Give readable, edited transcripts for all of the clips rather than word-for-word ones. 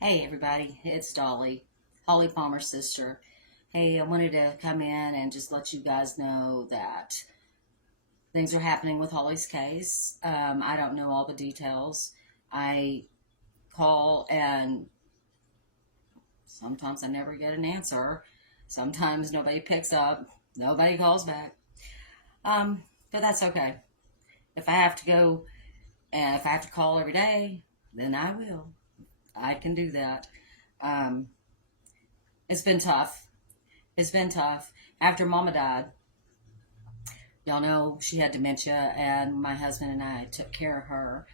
Hey everybody, it's Dolly, Holly Palmer's sister. Hey, I wanted to come in and just let you guys know that things are happening with Holly's case. I don't know all the details. I call and sometimes I never get an answer. Sometimes nobody picks up, nobody calls back. But that's okay. If I have to go and if I have to call every day, then I will. I can do that. Um, it's been tough. It's been tough. After Mama died, y'all know she had dementia, and my husband and I took care of her.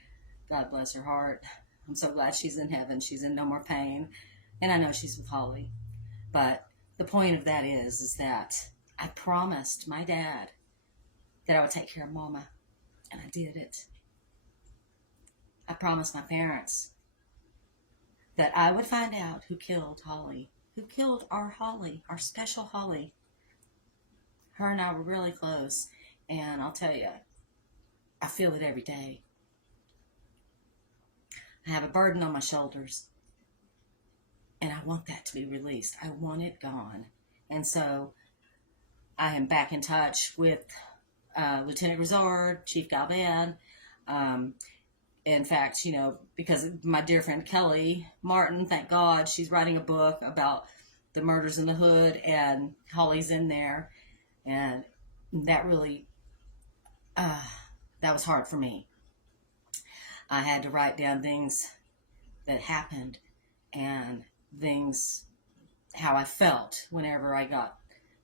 God bless her heart. I'm so glad she's in heaven. She's in no more pain, and I know she's with Holly. But the point of that is that I promised my dad that I would take care of Mama, and I did it. I promised my parents that I would find out who killed Holly, who killed our Holly, our special Holly. Her and I were really close, and I'll tell you, I feel it every day. I have a burden on my shoulders, and I want that to be released. I want it gone. And so I am back in touch with Lieutenant Grizzard, Chief Galvan. In fact, because my dear friend Kelly Martin, thank God, she's writing a book about the murders in the hood, and Holly's in there. And that really, that was hard for me. I had to write down things that happened and things, how I felt whenever I got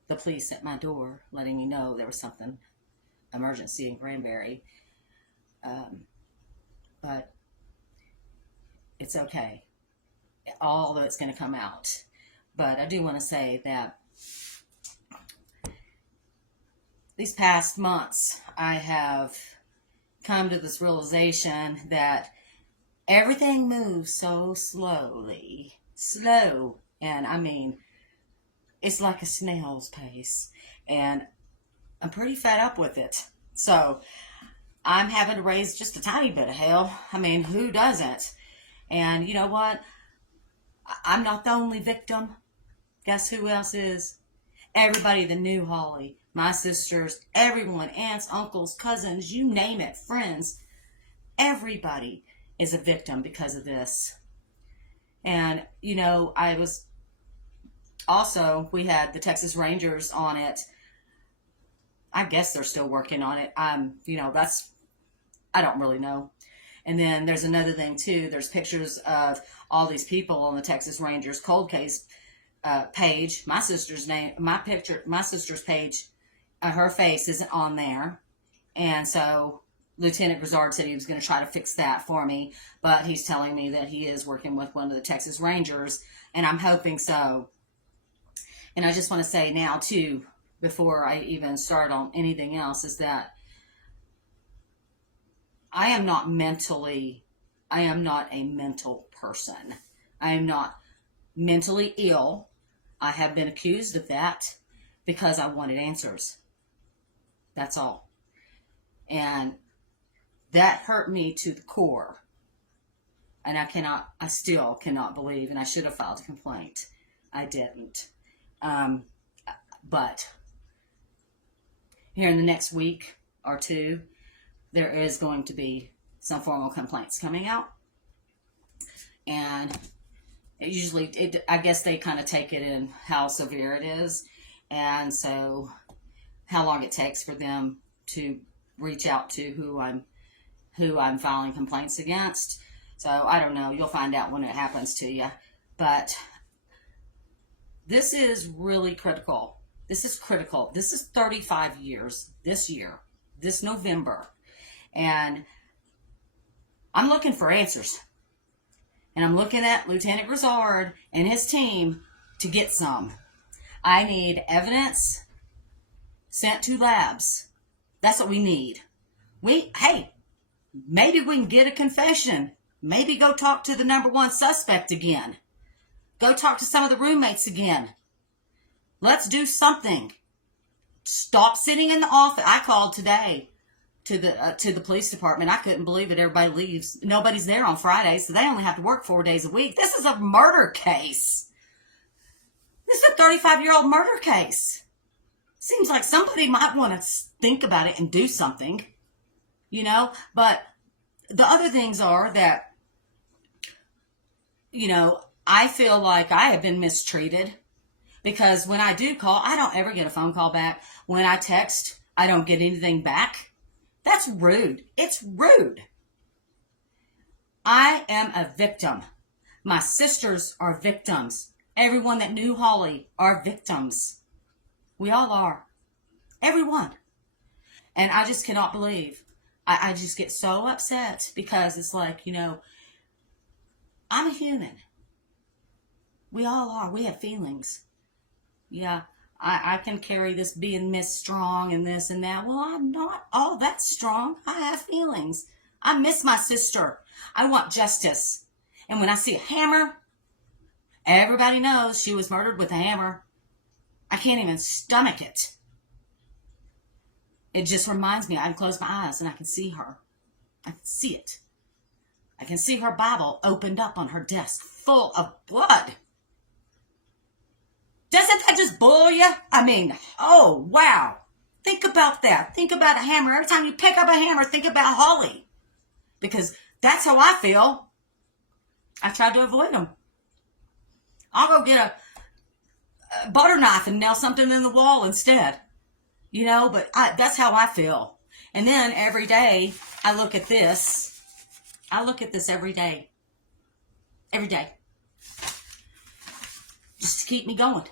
the police at my door letting me know there was something emergency in Granbury. But it's okay. Although it's going to come out. But I do want to say that these past months, I have come to this realization that everything moves so slowly. Slow. And I mean, it's like a snail's pace. And I'm pretty fed up with it. So I'm having to raise just a tiny bit of hell. I mean, who doesn't? And you know what? I'm not the only victim. Guess who else is? Everybody that knew Holly. My sisters, everyone, aunts, uncles, cousins, you name it, friends. Everybody is a victim because of this. And, I was also, we had the Texas Rangers on it. I guess they're still working on it. I don't really know. And then there's another thing too. There's pictures of all these people on the Texas Rangers cold case page. My sister's name, my sister's page, her face isn't on there. And so Lieutenant Grizzard said he was going to try to fix that for me, but he's telling me that he is working with one of the Texas Rangers, and I'm hoping so. And I just want to say now too, before I even start on anything else, is that I am not a mental person. I am not mentally ill. I have been accused of that because I wanted answers. That's all. And that hurt me to the core. And I still cannot believe, and I should have filed a complaint. I didn't. But here in the next week or two, there is going to be some formal complaints coming out. And I guess they kind of take it in how severe it is. And so how long it takes for them to reach out to who I'm filing complaints against. So I don't know. You'll find out when it happens to you. But this is really critical. This is critical. This is 35 years this year, this November. And I'm looking for answers. And I'm looking at Lieutenant Grizzard and his team to get some. I need evidence sent to labs. That's what we need. Maybe we can get a confession. Maybe go talk to the number one suspect again. Go talk to some of the roommates again. Let's do something. Stop sitting in the office. I called today to the police department. I couldn't believe it. Everybody leaves. Nobody's there on Fridays, so they only have to work 4 days a week. This is a murder case. This is a 35-year-old murder case. Seems like somebody might want to think about it and do something, you know. But the other things are that, you know, I feel like I have been mistreated because when I do call, I don't ever get a phone call back. When I text, I don't get anything back. That's rude. It's rude. I am a victim. My sisters are victims. Everyone that knew Holly are victims. We all are. Everyone. And I just cannot believe. I just get so upset because it's like, you know, I'm a human. We all are. We have feelings. Yeah, I can carry this being Miss Strong and this and that. Well, I'm not all that strong. I have feelings. I miss my sister. I want justice. And when I see a hammer, everybody knows she was murdered with a hammer. I can't even stomach it. It just reminds me, I can close my eyes and I can see her. I can see it. I can see her Bible opened up on her desk, full of blood. Doesn't that just boil you? I mean, oh, wow. Think about that. Think about a hammer. Every time you pick up a hammer, think about Holly. Because that's how I feel. I tried to avoid them. I'll go get a butter knife and nail something in the wall instead. You know, but that's how I feel. And then every day, I look at this. I look at this every day. Every day. Just to keep me going.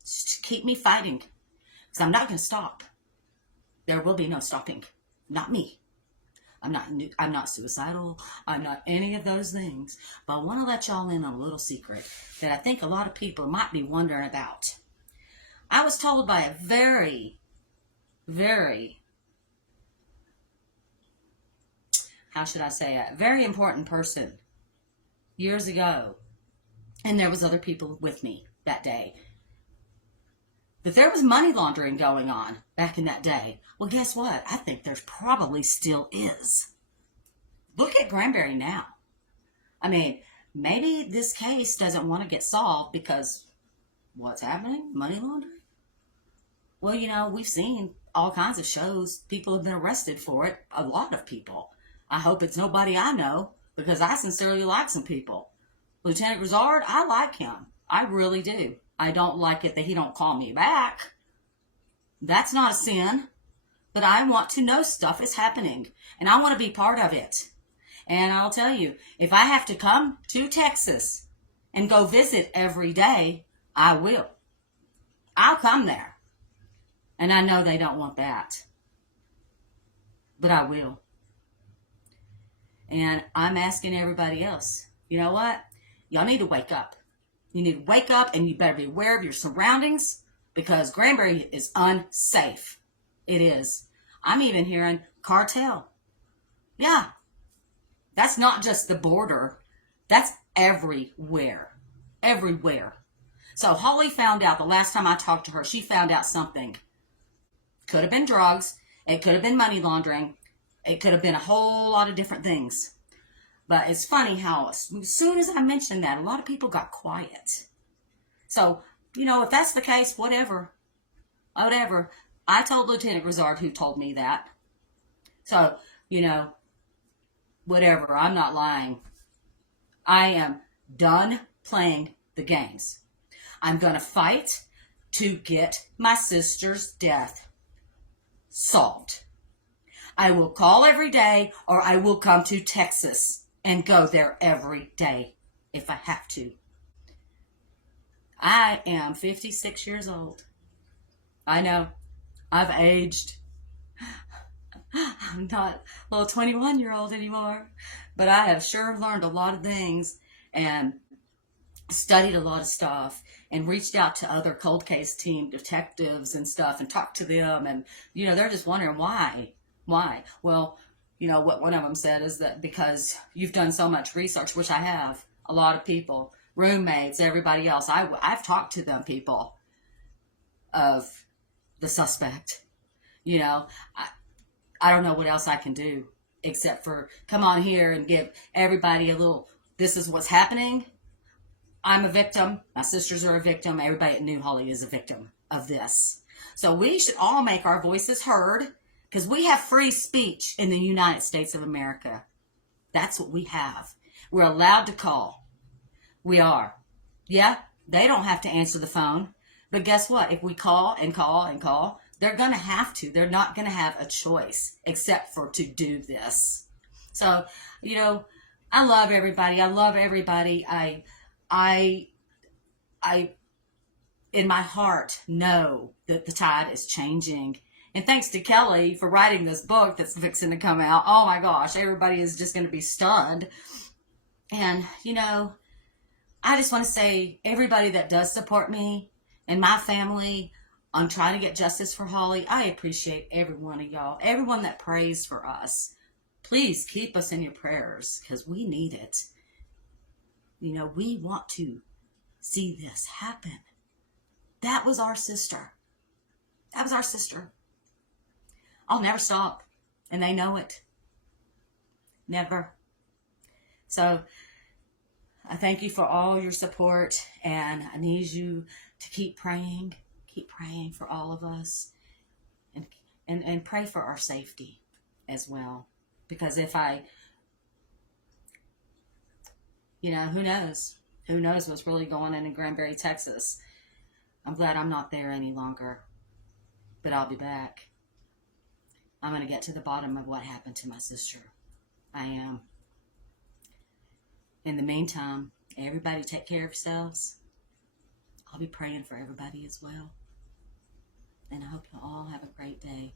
Just to keep me fighting. Because I'm not going to stop. There will be no stopping. Not me. I'm not suicidal. I'm not any of those things. But I want to let y'all in on a little secret that I think a lot of people might be wondering about. I was told by a very how should I say it? Very important person years ago. And there was other people with me that day. That there was money laundering going on back in that day. Well, guess what? I think there's probably still is. Look at Granbury now. I mean, maybe this case doesn't want to get solved because what's happening? Money laundering? Well, you know, we've seen all kinds of shows. People have been arrested for it. A lot of people. I hope it's nobody I know because I sincerely like some people. Lieutenant Grizzard, I like him. I really do. I don't like it that he don't call me back. That's not a sin. But I want to know stuff is happening. And I want to be part of it. And I'll tell you, if I have to come to Texas and go visit every day, I will. I'll come there. And I know they don't want that. But I will. And I'm asking everybody else, you know what? Y'all need to wake up. You need to wake up and you better be aware of your surroundings because Granbury is unsafe. It is. I'm even hearing cartel. Yeah. That's not just the border. That's everywhere. Everywhere. So Holly found out the last time I talked to her, she found out something. Could have been drugs. It could have been money laundering. It could have been a whole lot of different things. But it's funny how as soon as I mentioned that, a lot of people got quiet. So, you know, if that's the case, whatever. Whatever. I told Lieutenant Grizzard who told me that. So, you know, whatever. I'm not lying. I am done playing the games. I'm going to fight to get my sister's death solved. I will call every day or I will come to Texas and go there every day if I have to. I am 56 years old. I know. I've aged. I'm not a little 21-year-old anymore. But I have sure learned a lot of things and studied a lot of stuff and reached out to other cold case team detectives and stuff and talked to them. And, you know, they're just wondering why. Why? Well, you know, what one of them said is that because you've done so much research, which I have, a lot of people, roommates, everybody else. I've talked to them people of the suspect. You know, I don't know what else I can do except for come on here and give everybody a little, this is what's happening. I'm a victim. My sisters are a victim. Everybody at New Holly is a victim of this. So we should all make our voices heard because we have free speech in the United States of America. That's what we have. We're allowed to call. We are. Yeah, they don't have to answer the phone. But guess what? If we call and call and call, they're going to have to. They're not going to have a choice except for to do this. So, I love everybody. I love everybody. I, in my heart, know that the tide is changing. And thanks to Kelly for writing this book that's fixing to come out. Oh my gosh, everybody is just going to be stunned. And, I just want to say everybody that does support me and my family on trying to get justice for Holly, I appreciate every one of y'all. Everyone that prays for us. Please keep us in your prayers because we need it. We want to see this happen. That was our sister. That was our sister. I'll never stop. And they know it. Never. So I thank you for all your support. And I need you to keep praying. Keep praying for all of us. And pray for our safety as well. Because if who knows? Who knows what's really going on in Granbury, Texas. I'm glad I'm not there any longer. But I'll be back. I'm going to get to the bottom of what happened to my sister. I am. In the meantime, everybody take care of yourselves. I'll be praying for everybody as well. And I hope you all have a great day.